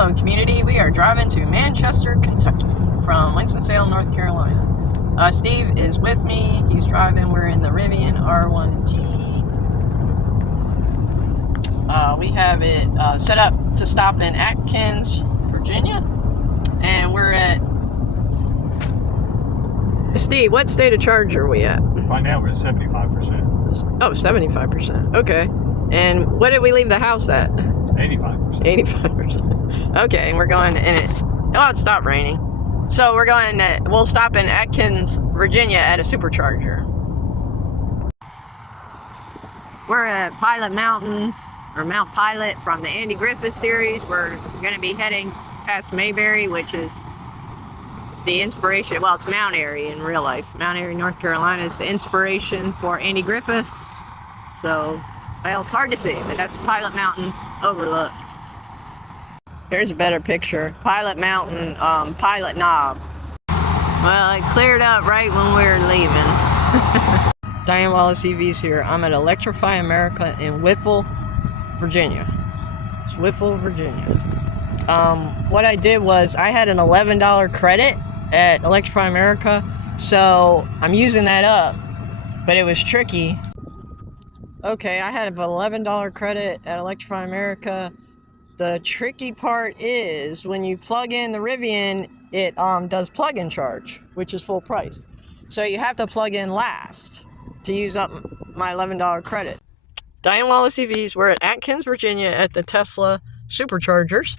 Hello, community. We are driving to Manchester, Kentucky from Winston-Salem, North Carolina. Steve is with me. He's driving. We're in the Rivian R1T. We have it set up to stop in Atkins, Virginia. And we're at... Steve, what state of charge are we at? Right now we're at 75%. Oh, 75%. Okay. And what did we leave the house at? 85%. 85%. Okay, and we're going in it. Oh, it stopped raining. So we're going, we'll stop in Atkins, Virginia at a supercharger. We're at Pilot Mountain, or Mount Pilot from the Andy Griffith series. We're going to be heading past Mayberry, which is the inspiration. Well, it's Mount Airy in real life. Mount Airy, North Carolina is the inspiration for Andy Griffith. So, well, it's hard to see, but that's Pilot Mountain overlook. Here's a better picture. Pilot Mountain, Pilot Knob. Well, it cleared up right when we were leaving. Diane Wallace EV's here. I'm at Electrify America in Whiffle, Virginia. It's Whiffle, Virginia. What I did was I had an $11 credit at Electrify America, so I'm using that up, but it was tricky. Okay, I had an $11 credit at Electrify America. The tricky part is when you plug in the Rivian, it does plug-in charge, which is full price. So you have to plug in last to use up my $11 credit. Diane Wallace EVs, we're at Atkins, Virginia at the Tesla Superchargers.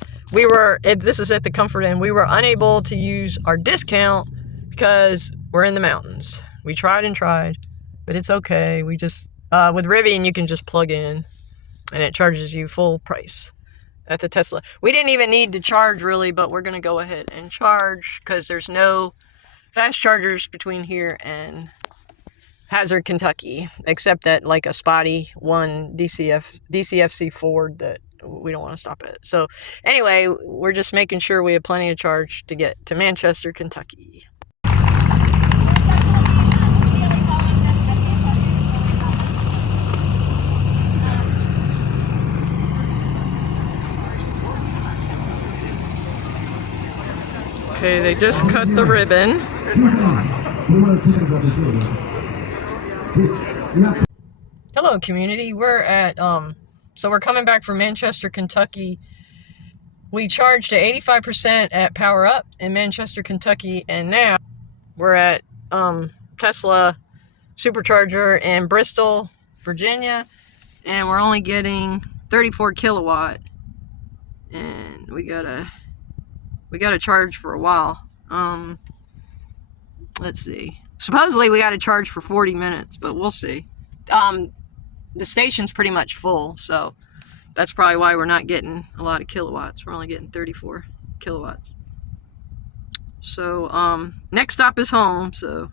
This is at the Comfort Inn. We were unable to use our discount because we're in the mountains. We tried and tried, but it's okay. We just, with Rivian, you can just plug in and it charges you full price at the Tesla. We didn't even need to charge really, but we're going to go ahead and charge because there's no fast chargers between here and Hazard, Kentucky, except that like a spotty one DCFC Ford that we don't want to stop at. So anyway, we're just making sure we have plenty of charge to get to Manchester, Kentucky. Okay, they just cut the ribbon. Hello, community. We're at, so we're coming back from Manchester, Kentucky. We charged at 85% at Powerup in Manchester, Kentucky, and now we're at Tesla Supercharger in Bristol, Virginia, and we're only getting 34 kilowatt, and we gotta charge for a while. Let's see. Supposedly we gotta charge for 40 minutes, but we'll see. The station's pretty much full, so that's probably why we're not getting a lot of kilowatts. We're only getting 34 kilowatts. So, next stop is home, so.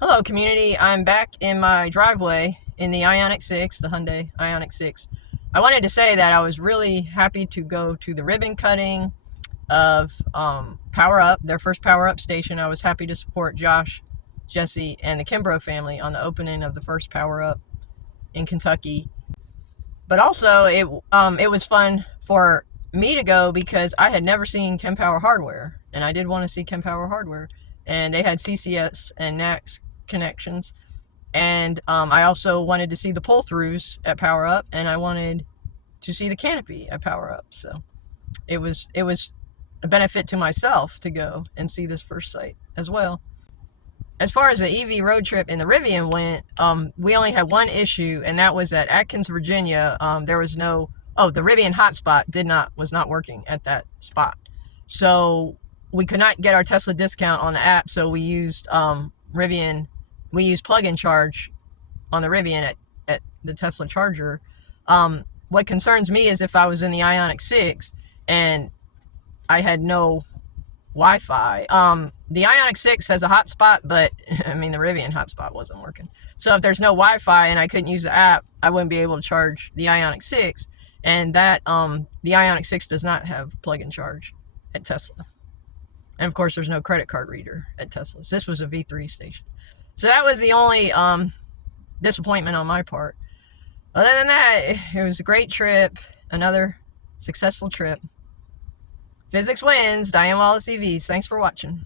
Hello, community. I'm back in my driveway in the Ioniq 6, the Hyundai Ioniq 6. I wanted to say that I was really happy to go to the ribbon cutting of Powerup, their first Powerup station. I was happy to support Josh, Jesse, and the Kimbrough family on the opening of the first Powerup in Kentucky. But also, it was fun for me to go because I had never seen Kempower hardware, and I did want to see Kempower hardware. And they had CCS and NACS connections. And I also wanted to see the pull-throughs at Powerup, and I wanted to see the canopy at Powerup. So it was a benefit to myself to go and see this first site as well. As far as the EV road trip in the Rivian went, we only had one issue, and that was at Atkins, Virginia. There was no, the Rivian hotspot was not working at that spot. So we could not get our Tesla discount on the app, so we used we used plug-in charge on the Rivian at the Tesla charger. What concerns me is if I was in the Ioniq 6 and I had no Wi-Fi. The Ioniq 6 has a hotspot, but I mean the Rivian hotspot wasn't working. So if there's no Wi-Fi and I couldn't use the app, I wouldn't be able to charge the Ioniq 6. And that the Ioniq 6 does not have plug-in charge at Tesla. And of course, there's no credit card reader at Tesla's. This was a V3 station. So that was the only disappointment on my part. Other than that, it was a great trip. Another Successful trip. Physics wins. Diane Wallace EVs. Thanks for watching.